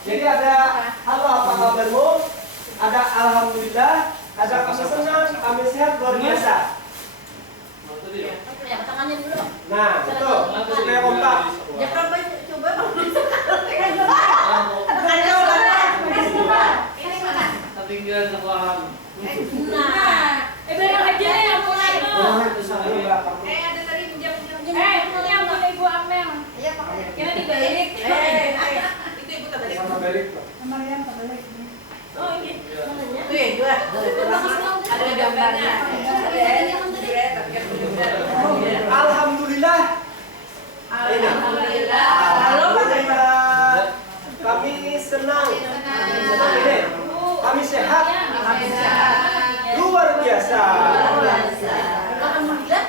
Jadi ada halo apa kabarmu? Ada alhamdulillah, ada kami senang, kami sehat luar biasa. Tangannya dulu. Nah, itu supaya kompak. Ya coba Tinggal sekolah. Nah, bilang aja yang mulai tuh. Ada tadi pinjam. Ini yang punya Ibu Amel. Iya, Pak. Kira dibalik. Itu Ibu tak balik. Sama balik. Mariam tak balik. Oh, ini. Mananya? Tuh ya, dua. Ada gambarnya. Alhamdulillah. Alhamdulillah. Alhamdulillah. Kami senang. Senang ini. Kami sehat. Luar biasa. Alhamdulillah. Alhamdulillah.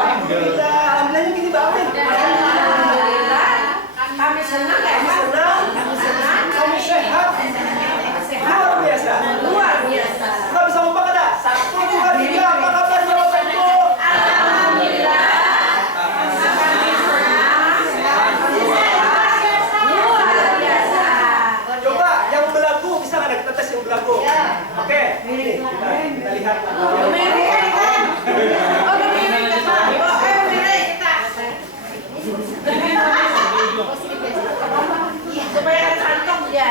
Alhamdulillahnya gini banget. Alhamdulillah. Kami senang ya, Mas. Kami senang. Kami sehat. Luar biasa. Luar biasa. Nggak bisa ngomong ada. 1, 2, 3. Apa kabar Bapak Ibu? Alhamdulillah. Luar biasa. Coba yang belagu bisa nggak kita tes yang belagu? Oke. Ini kita lihat. Supaya ada kantong ya.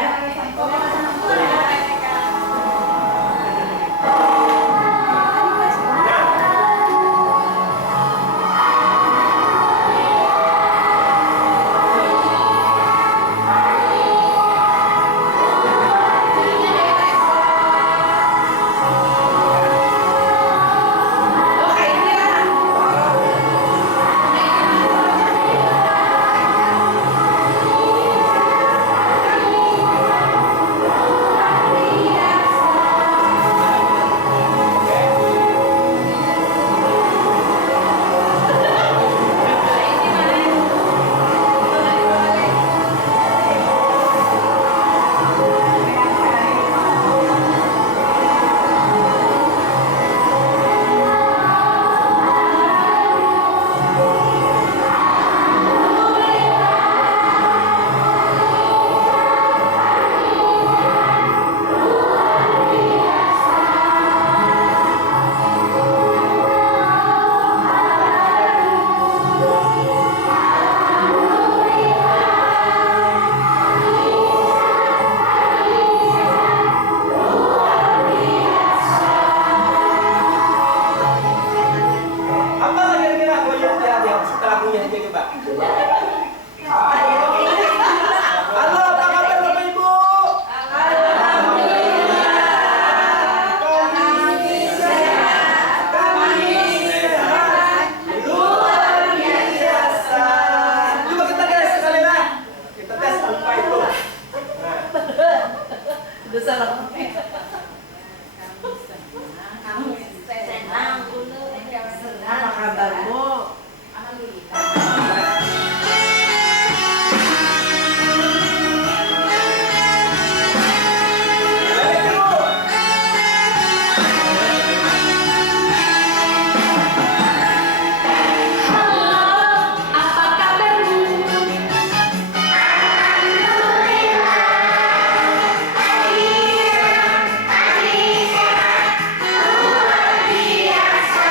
Apa kira-kira kalau yang dia setelah punya aja coba. Halo, apa kabar Bapak Ibu? Luar biasa. Coba kita tes sekali lah. Kita tes tanpa itu. Nah, Udah salah. Senang dulu. Apa kabarmu? balik dulu. Apa kabarmu? Luar biasa.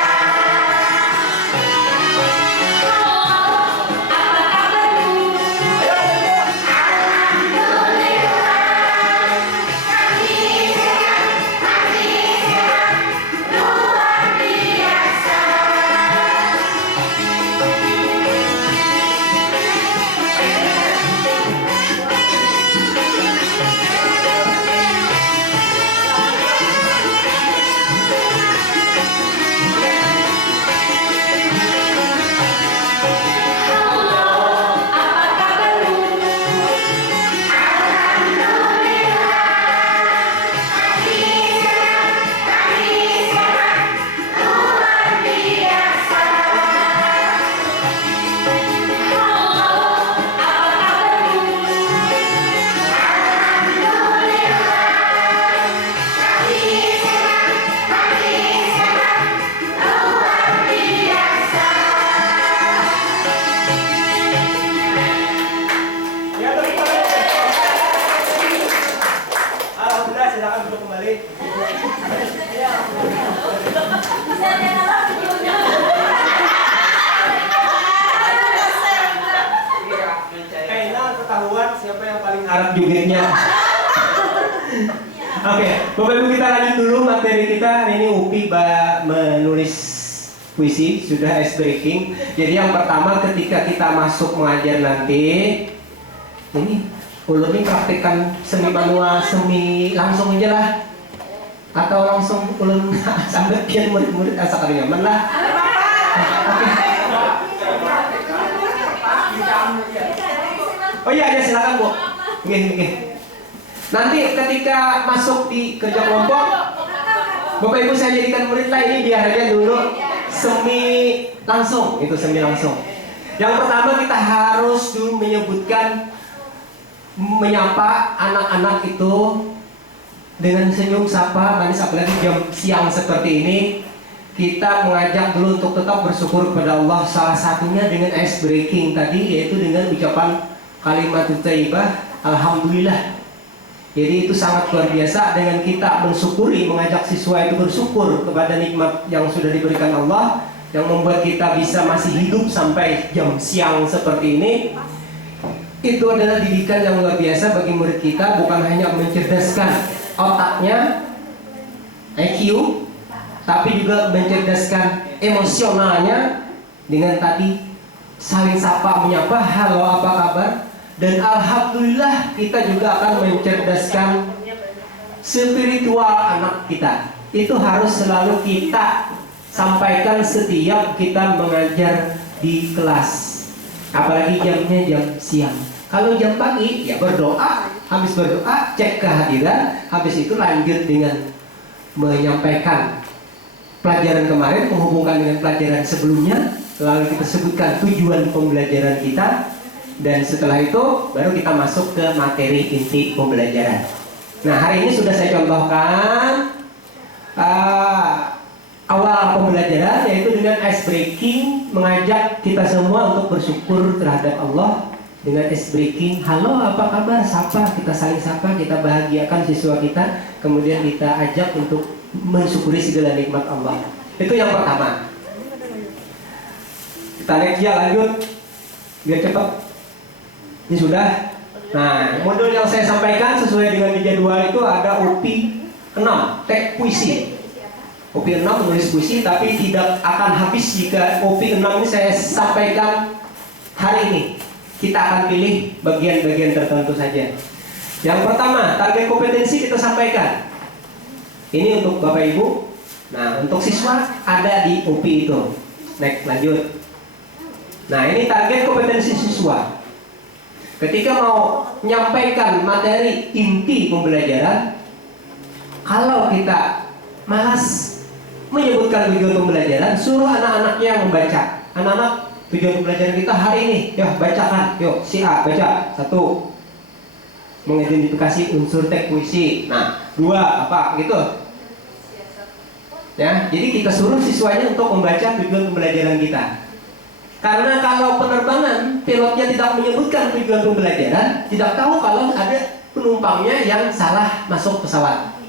jogetnya. Oke, Bapak Ibu kita lanjut dulu materi kita. Hari ini Upi menulis puisi, sudah ice breaking. Jadi yang pertama ketika kita masuk mengajar nanti, ini ulun ini praktekkan semi manual, semi langsung aja lah. Atau langsung ulun sambil pian murid-murid asa kali nyaman lah. Oke. Oh iya, ya silakan Bu. Oke. Nanti ketika masuk di kerja kelompok, Bapak Ibu saya jadikan murid lah, ini biar aja dulu semi langsung, itu semi langsung. Yang pertama kita harus dulu menyapa anak-anak itu dengan senyum sapa manis, apalagi jam siang seperti ini. Kita mengajak dulu untuk tetap bersyukur kepada Allah, salah satunya dengan ice breaking tadi, yaitu dengan ucapan kalimat thayyibah, alhamdulillah. Jadi itu sangat luar biasa dengan kita mensyukuri, mengajak siswa itu bersyukur kepada nikmat yang sudah diberikan Allah, yang membuat kita bisa masih hidup sampai jam siang seperti ini. Itu adalah didikan yang luar biasa bagi murid kita, bukan hanya mencerdaskan otaknya, IQ, tapi juga mencerdaskan emosionalnya dengan tadi saling sapa menyapa, halo apa kabar. Dan alhamdulillah kita juga akan mencerdaskan spiritual anak kita. Itu harus selalu kita sampaikan setiap kita mengajar di kelas. Apalagi jamnya jam siang. Kalau jam pagi ya berdoa, habis berdoa cek kehadiran, habis itu lanjut dengan menyampaikan pelajaran kemarin, menghubungkan dengan pelajaran sebelumnya, lalu kita sebutkan tujuan pembelajaran kita. Dan setelah itu baru kita masuk ke materi inti pembelajaran. Nah, hari ini sudah saya contohkan awal pembelajaran, yaitu dengan ice breaking, mengajak kita semua untuk bersyukur terhadap Allah dengan ice breaking. Halo, apa kabar? Sapa, kita saling sapa, kita bahagiakan siswa kita, kemudian kita ajak untuk mensyukuri segala nikmat Allah. Itu yang pertama. Kita next ya, lanjut biar cepat. Ini sudah. Nah, modul yang saya sampaikan sesuai dengan di jadwal itu ada UPI 6, teks puisi. UPI 6 menulis puisi, tapi tidak akan habis jika UPI 6 ini saya sampaikan hari ini. Kita akan pilih bagian-bagian tertentu saja. Yang pertama, target kompetensi kita sampaikan. Ini untuk Bapak Ibu. Nah, untuk siswa ada di UPI itu. Next, lanjut. Nah, ini target kompetensi siswa. Ketika mau menyampaikan materi inti pembelajaran, kalau kita malas menyebutkan tujuan pembelajaran, suruh anak-anaknya yang membaca. Anak-anak, tujuan pembelajaran kita hari ini, ya bacakan, yuk si A baca. 1, mengidentifikasi unsur teks puisi. Nah, 2 apa gitu? Ya, jadi kita suruh siswanya untuk membaca tujuan pembelajaran kita. Karena kalau penerbangan pilotnya tidak menyebutkan tujuan pembelajaran, tidak tahu kalau ada penumpangnya yang salah masuk pesawat.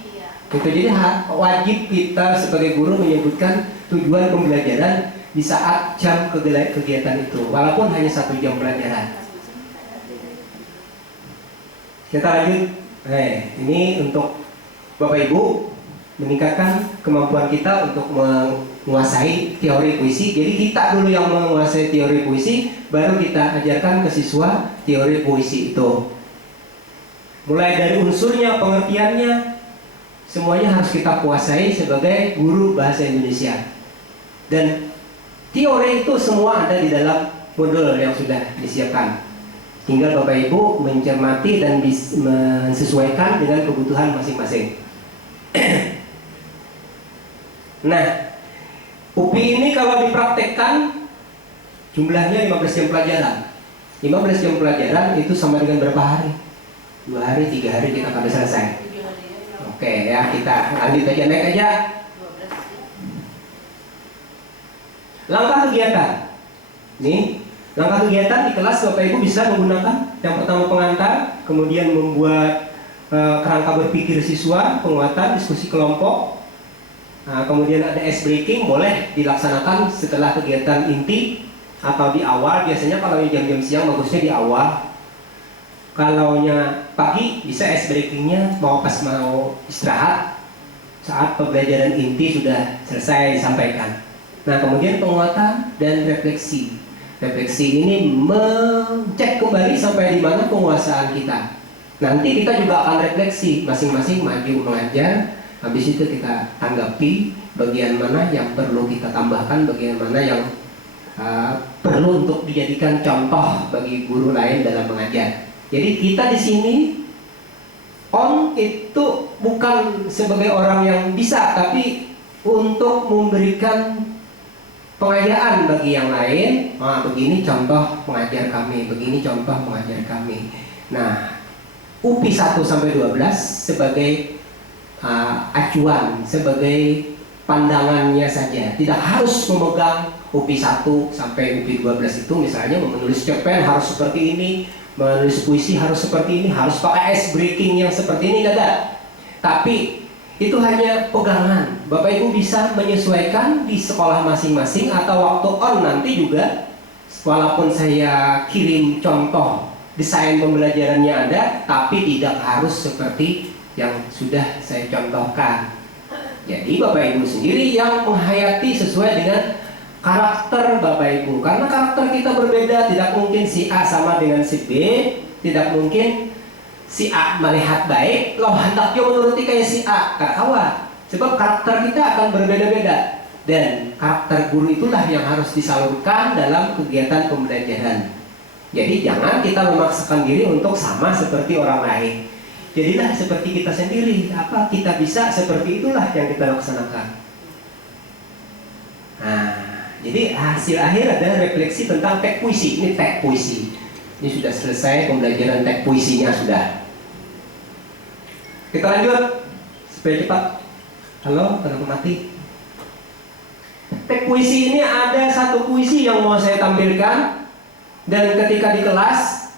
Itu jadi wajib kita sebagai guru menyebutkan tujuan pembelajaran di saat jam kegiatan itu, walaupun hanya 1 jam pelajaran. Kita lanjut. Ini untuk Bapak Ibu meningkatkan kemampuan kita untuk menguasai teori puisi. Jadi kita dulu yang menguasai teori puisi, baru kita ajarkan ke siswa teori puisi itu. Mulai dari unsurnya, pengertiannya, semuanya harus kita kuasai sebagai guru bahasa Indonesia. Dan teori itu semua ada di dalam modul yang sudah disiapkan. Tinggal Bapak Ibu mencermati dan menyesuaikan dengan kebutuhan masing-masing. Nah, UPI ini kalau dipraktekkan jumlahnya 15 jam pelajaran. 15 jam pelajaran itu sama dengan berapa hari? 2 hari, 3 hari kita akan selesai. Oke ya, kita lanjut aja, naik aja. Langkah kegiatan. Nih, langkah kegiatan di kelas Bapak Ibu bisa menggunakan yang pertama pengantar, kemudian membuat kerangka berpikir siswa, penguatan, diskusi kelompok. Nah, kemudian ada ice breaking, boleh dilaksanakan setelah kegiatan inti atau di awal. Biasanya kalau jam-jam siang bagusnya di awal. Kalaunya pagi bisa ice breakingnya mau pas mau istirahat saat pembelajaran inti sudah selesai disampaikan. Nah kemudian penguatan dan refleksi. Refleksi ini mengecek kembali sampai di mana penguasaan kita. Nanti kita juga akan refleksi masing-masing maju mengajar. Habis itu kita tanggapi bagian mana yang perlu kita tambahkan, bagian mana yang perlu untuk dijadikan contoh bagi guru lain dalam mengajar. Jadi kita di sini on itu bukan sebagai orang yang bisa, tapi untuk memberikan pengayaan bagi yang lain. Nah, begini contoh pengajar kami, begini contoh pengajar kami. Nah, UPI 1 sampai 12 sebagai acuan, sebagai pandangannya saja. Tidak harus memegang UPI 1 sampai UPI 12 itu misalnya menulis cerpen harus seperti ini, menulis puisi harus seperti ini, harus pakai ice breaking yang seperti ini, tidak. Tapi itu hanya pegangan. Bapak Ibu bisa menyesuaikan di sekolah masing-masing atau waktu on nanti juga. Walaupun saya kirim contoh desain pembelajarannya ada, tapi tidak harus seperti yang sudah saya contohkan. Jadi Bapak Ibu sendiri yang menghayati sesuai dengan karakter Bapak Ibu. Karena karakter kita berbeda, tidak mungkin si A sama dengan si B, tidak mungkin si A melihat baik, lo hendaknya menuruti kayak si A, kawan. Sebab karakter kita akan berbeda-beda. Dan karakter guru itulah yang harus disalurkan dalam kegiatan pembelajaran. Jadi jangan kita memaksakan diri untuk sama seperti orang lain. Jadilah seperti kita sendiri. Apa kita bisa seperti itulah yang kita laksanakan. Nah, jadi hasil akhir adalah refleksi tentang teks puisi. Ini teks puisi. Ini sudah selesai pembelajaran teks puisinya sudah. Kita lanjut supaya cepat. Halo, kenapa mati? Teks puisi ini ada satu puisi yang mau saya tampilkan. Dan ketika di kelas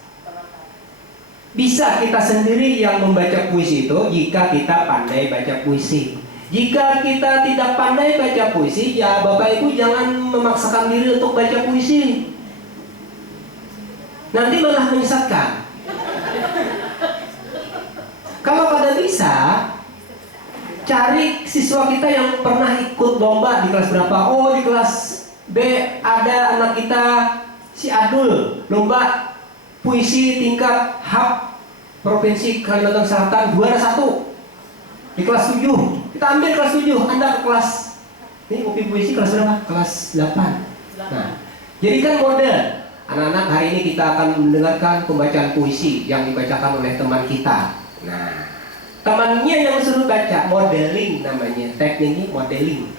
bisa kita sendiri yang membaca puisi itu jika kita pandai baca puisi. Jika kita tidak pandai baca puisi, ya Bapak Ibu jangan memaksakan diri untuk baca puisi. Nanti malah menyesatkan. Kalau pada bisa, cari siswa kita yang pernah ikut lomba di kelas berapa. Oh, di kelas B ada anak kita si Adul, lomba puisi tingkat HAP Provinsi Kalimantan Selatan juara 1 di kelas 7. Kita ambil kelas 7, Anda ke kelas ini UPI puisi kelas berapa? Kelas 8. Nah, jadikan model. Anak-anak, hari ini kita akan mendengarkan pembacaan puisi yang dibacakan oleh teman kita. Nah, temannya yang suruh baca, modeling namanya, tekniknya modeling.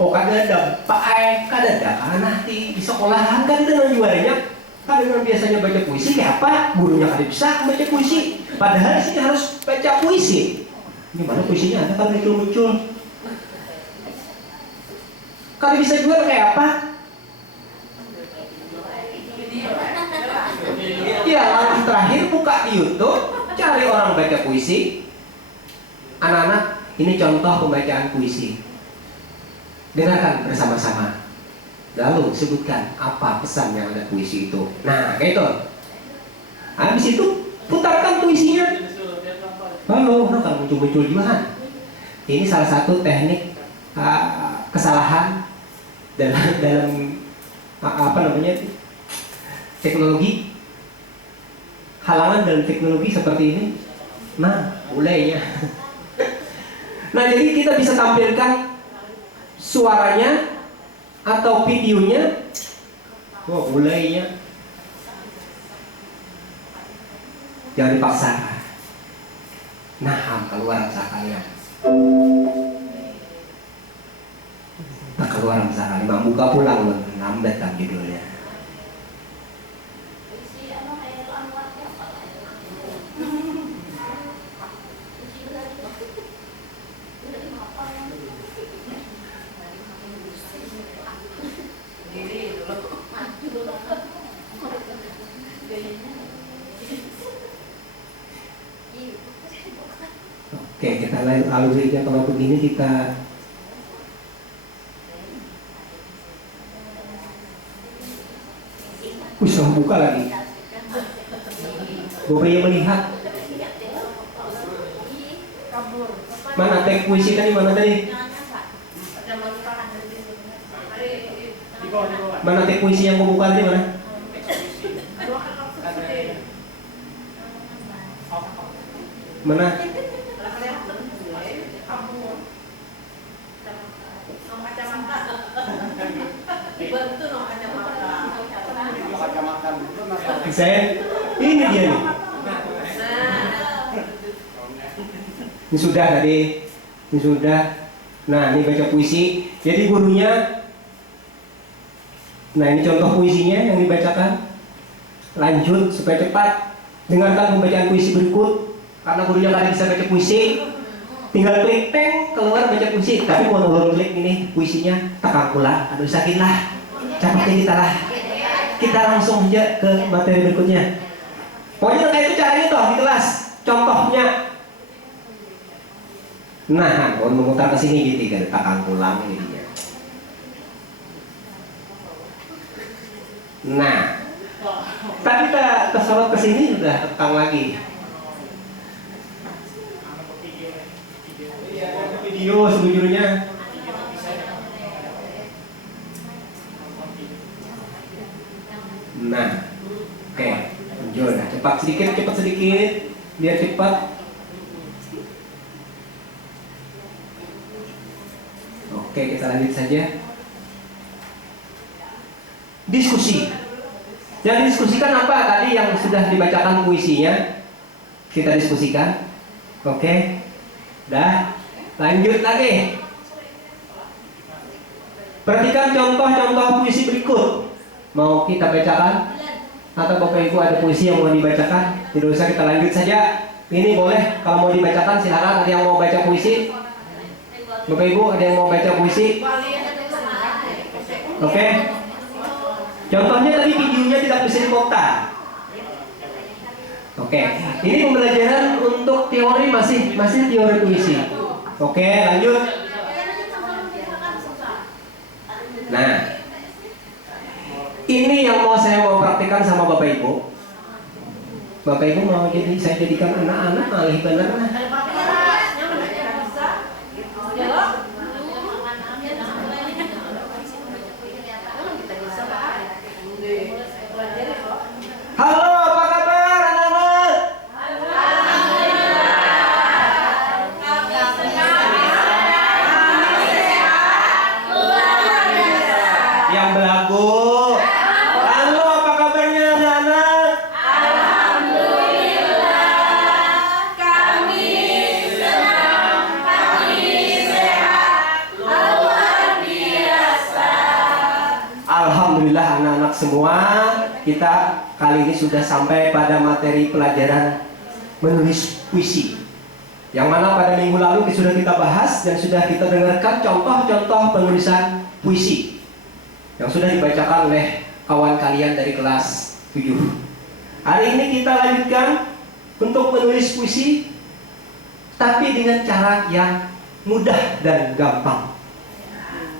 Oh kadang-kadang Pak Ai, kadang-kadang anak di sekolahan kan dengan juaranya, kadang-kadang biasanya baca puisi, kayak apa? Gurunya kadang bisa baca puisi, padahal di sini harus baca puisi. Ini mana puisinya ada kan muncul. Kalau bisa juara kayak apa? Ya, langkah terakhir buka di YouTube, cari orang baca puisi. Anak-anak, ini contoh pembacaan puisi. Dengarkan bersama-sama. Lalu sebutkan apa pesan yang ada puisi itu. Nah, kayak itu. Habis itu putarkan puisinya. Halo, kan muncul-muncul juga. Ini salah satu teknik kesalahan dalam apa namanya teknologi, halangan dalam teknologi seperti ini. Nah, mulainya. Nah, jadi kita bisa tampilkan suaranya atau videonya. Oh, mulainya. Jangan dipaksakan. Nah, keluar kalian. Tak keluar misalkan, Imam buka pulang lambat kan judulnya. Oke, kita alurinya kalau begini kita bisa buka lagi. Bapak yang melihat. Mana teks puisi tadi? Mana tadi? Mana teks puisi yang kau buka tadi mana? Mana? Saya ini dia nih. Ini sudah tadi, ini sudah. Nah, ini baca puisi. Jadi gurunya, nah ini contoh puisinya yang dibacakan. Lanjut supaya cepat. Dengarkan pembacaan puisi berikut. Karena gurunya nggak bisa baca puisi, tinggal klik teng keluar baca puisi. Tapi mau ulur klik ini puisinya tekan pula. Aduh sakit lah. Capek kita lah. Kita langsung aja ke materi berikutnya. Pokoknya kayak itu caranya toh di kelas. Contohnya. Nah, kalau memutar ke sini gitu kan tekan pulang jadinya. Nah, tadi kita kesorot ke sini sudah tekan lagi. Video sebujurnya. Nah, oke, lanjut. Nah, cepat sedikit, biar cepat. Oke, kita lanjut saja. Diskusi. Yang diskusikan apa tadi yang sudah dibacakan puisinya? Kita diskusikan. Oke, dah. Lanjut lagi. Perhatikan contoh-contoh puisi berikut. Mau kita bacakan? Atau Bapak Ibu ada puisi yang mau dibacakan? Tidak usah, kita lanjut saja. Ini boleh, kalau mau dibacakan silakan. Ada yang mau baca puisi? Bapak Ibu ada yang mau baca puisi? Oke. Contohnya tadi videonya tidak bisa diputar. Oke. Ini pembelajaran untuk teori masih teori puisi. Oke, lanjut. Nah, ini yang saya mau praktikkan sama Bapak Ibu. Bapak Ibu mau saya jadikan anak-anak alih benar. Halo, apa kabar anak-anak? Yang belagu. Halo, apa kabarnya anak-anak? Alhamdulillah anak-anak semua, kita kali ini sudah sampai pada materi pelajaran menulis puisi. Yang mana pada minggu lalu sudah kita bahas dan sudah kita dengarkan contoh-contoh penulisan puisi yang sudah dibacakan oleh kawan kalian dari kelas 7. Hari ini kita lanjutkan untuk menulis puisi, tapi dengan cara yang mudah dan gampang.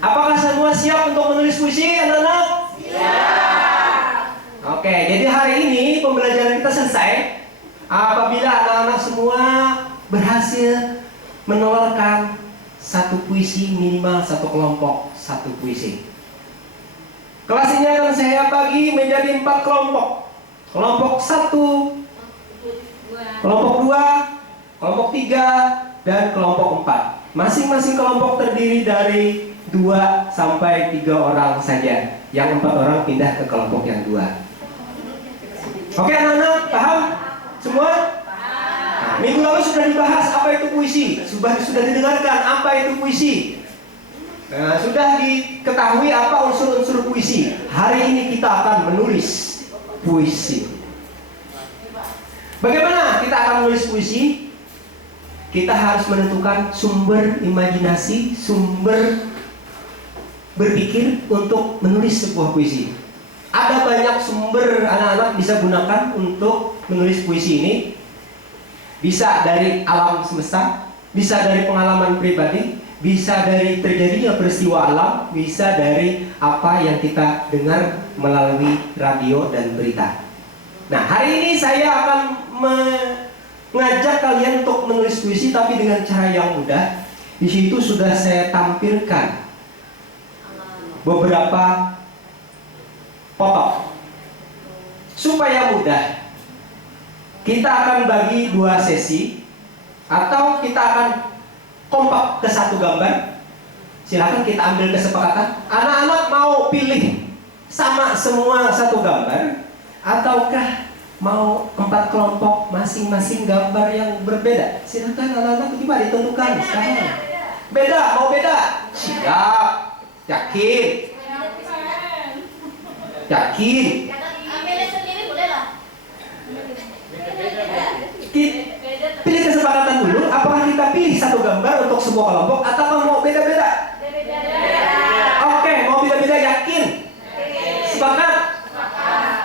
Apakah semua siap untuk menulis puisi, anak-anak? Oke, jadi hari ini pembelajaran kita selesai apabila anak-anak semua berhasil menularkan satu puisi, minimal satu kelompok, satu puisi. Kelas ini akan saya bagi menjadi 4 kelompok. Kelompok 1, kelompok 2, kelompok 3, dan kelompok 4. Masing-masing kelompok terdiri dari 2 sampai 3 orang saja. Yang 4 orang pindah ke kelompok yang 2. Oke anak-anak, paham? Semua? Nah, minggu lalu sudah dibahas apa itu puisi. Sudah didengarkan apa itu puisi. Nah, sudah diketahui apa unsur-unsur puisi. Hari ini kita akan menulis puisi. Bagaimana kita akan menulis puisi? Kita harus menentukan sumber imajinasi, sumber berpikir untuk menulis sebuah puisi. Ada banyak sumber anak-anak bisa gunakan untuk menulis puisi ini. Bisa dari alam semesta, bisa dari pengalaman pribadi, bisa dari terjadinya peristiwa alam, bisa dari apa yang kita dengar melalui radio dan berita. Nah, hari ini saya akan mengajak kalian untuk menulis puisi tapi dengan cara yang mudah. Di situ sudah saya tampilkan beberapa foto. Supaya mudah, kita akan bagi 2 sesi atau kita akan kompak ke satu gambar. Silahkan kita ambil kesepakatan. Anak-anak mau pilih sama semua satu gambar ataukah mau 4 kelompok masing-masing gambar yang berbeda? Silahkan anak-anak, gimana ditentukan sekarang. Beda, mau beda? Siap. Yakin? Yakin? Pilih kesepakatan dulu. Apakah kita pilih satu gambar untuk semua kelompok atau mau beda-beda? Oke, mau beda-beda, yakin? Sepakat?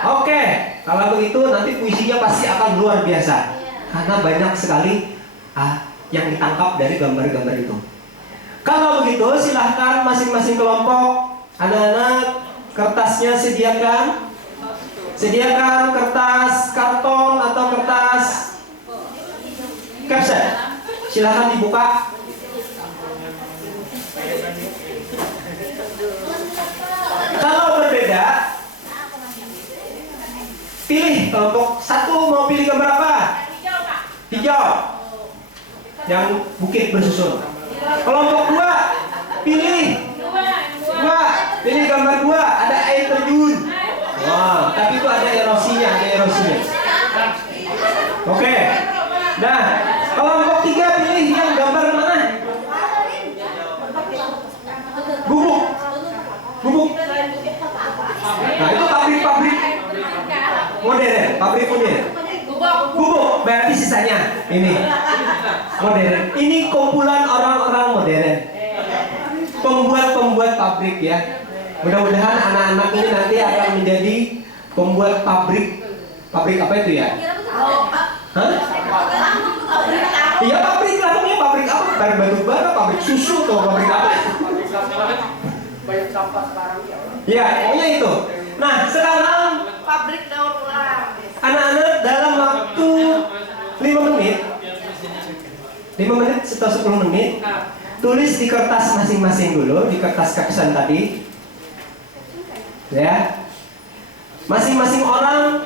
Oke, kalau begitu nanti puisinya pasti akan luar biasa karena banyak sekali yang ditangkap dari gambar-gambar itu. Kalau begitu silahkan masing-masing kelompok, anak-anak, kertasnya sediakan. Sediakan kertas karton atau kertas caption. Silahkan dibuka. Kalau berbeda, pilih kelompok satu mau pilih gambar apa? Hijau. Yang bukit bersusun. Kelompok 2 pilih 2. Pilih gambar 2 ada air terjun. Wah, tapi itu ada erosinya, Oke. Nah, kelompok 3 pilih yang gambar mana? Gubuk. Nah, itu pabrik modern, pabrik modern. Gubuk berarti sisanya ini modern. Ini kumpulan orang-orang modern, pembuat pabrik ya. Mudah-mudahan anak-anak ini nanti akan menjadi pembuat pabrik apa itu ya? Hah? Iya, pabrik lampunya, pabrik apa? Batu bara, pabrik susu atau pabrik apa? Banyak sampah sekarang ya. Ya, pokoknya itu. Nah, sekarang Pabrik daur ulang. anak-anak dalam waktu 5 menit 5 menit atau 10 menit tulis di kertas masing-masing dulu, di kertas caption tadi ya. Masing-masing orang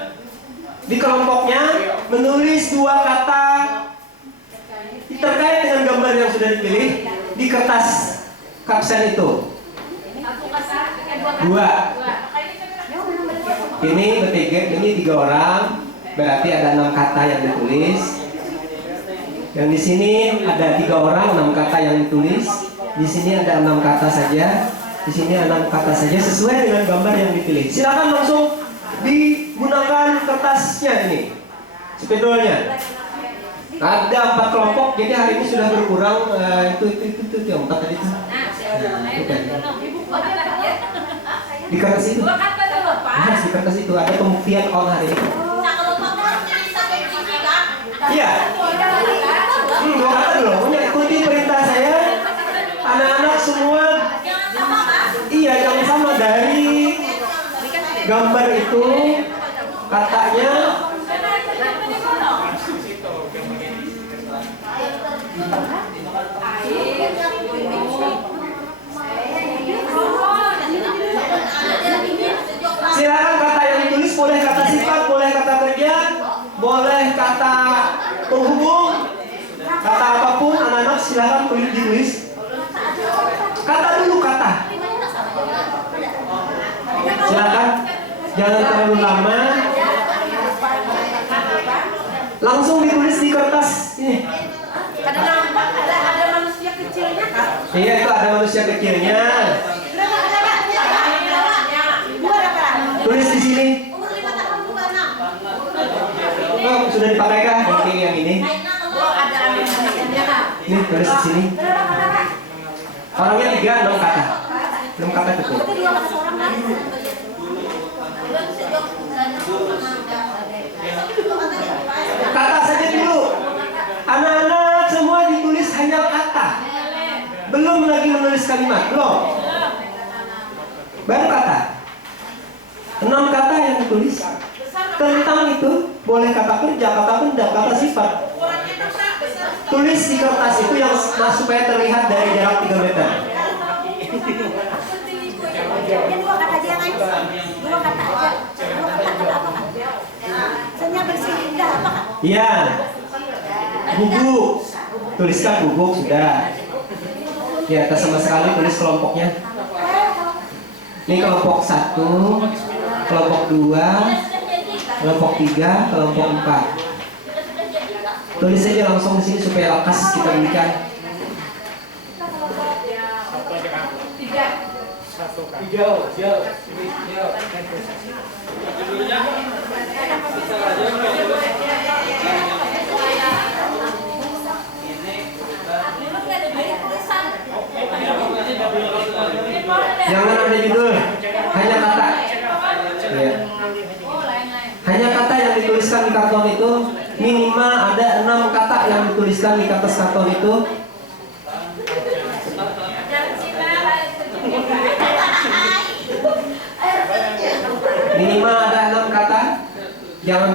di kelompoknya menulis 2 kata terkait dengan gambar yang sudah dipilih di kertas caption itu. 2. Ini bertiga, ini 3 orang, berarti ada 6 kata yang ditulis. Yang di sini ada 3 orang, 6 kata yang ditulis. Di sini ada 6 kata saja. Di sini 6 kata saja sesuai dengan gambar yang dipilih. Silakan langsung digunakan kertasnya ini, spidolnya. Ada 4 kelompok, jadi hari ini sudah berkurang. Itu yang 4 tadi. Di kertas itu. Di kertas itu ada pembuktian on hari ini. Iya. 2 kata dulu. Punya ikuti perintah saya. Anak-anak semua. Iya, yang sama dari gambar itu katanya. Silakan kata yang ditulis, boleh kata sifat, boleh kata kerja, boleh kata penghubung, kata apapun. Anak-anak silakan ditulis. Kata dulu kata. Silakan, jangan terlalu lama. Langsung ditulis di kertas ini. Ada nampak, ada manusia kecilnya kan? Iya, itu ada manusia kecilnya. Tulis di sini. Oh, sudah dipakai kah? Yang ini. Ini tulis di sini. Orangnya 3, 6 kata. 6 kata cukup. Kata saja dulu. Anak-anak semua ditulis hanya kata. Belum lagi menulis kalimat. Belum. Baru kata. 6 kata yang ditulis. tentang itu boleh kata kerja, kata benda, kata sifat. Tulis di kertas itu yang supaya terlihat dari jarak 3 meter. Ya dua kata aja yang aja. Dua kata aja. Dua kata apa kan? Senya bersih indah apa kan? Iya. Guguk. Tuliskan guguk sudah. Di atas sama sekali tulis kelompoknya. Ini kelompok 1, kelompok 2, kelompok 3, kelompok 4. Tulis aja langsung di sini supaya lekas kita berikan. Jangan ada judul, hanya kata. Ya. Hanya kata yang dituliskan di karton itu minimal ada 6 kata yang dituliskan di kertas karton itu. Minimal ada 6 kata. Jangan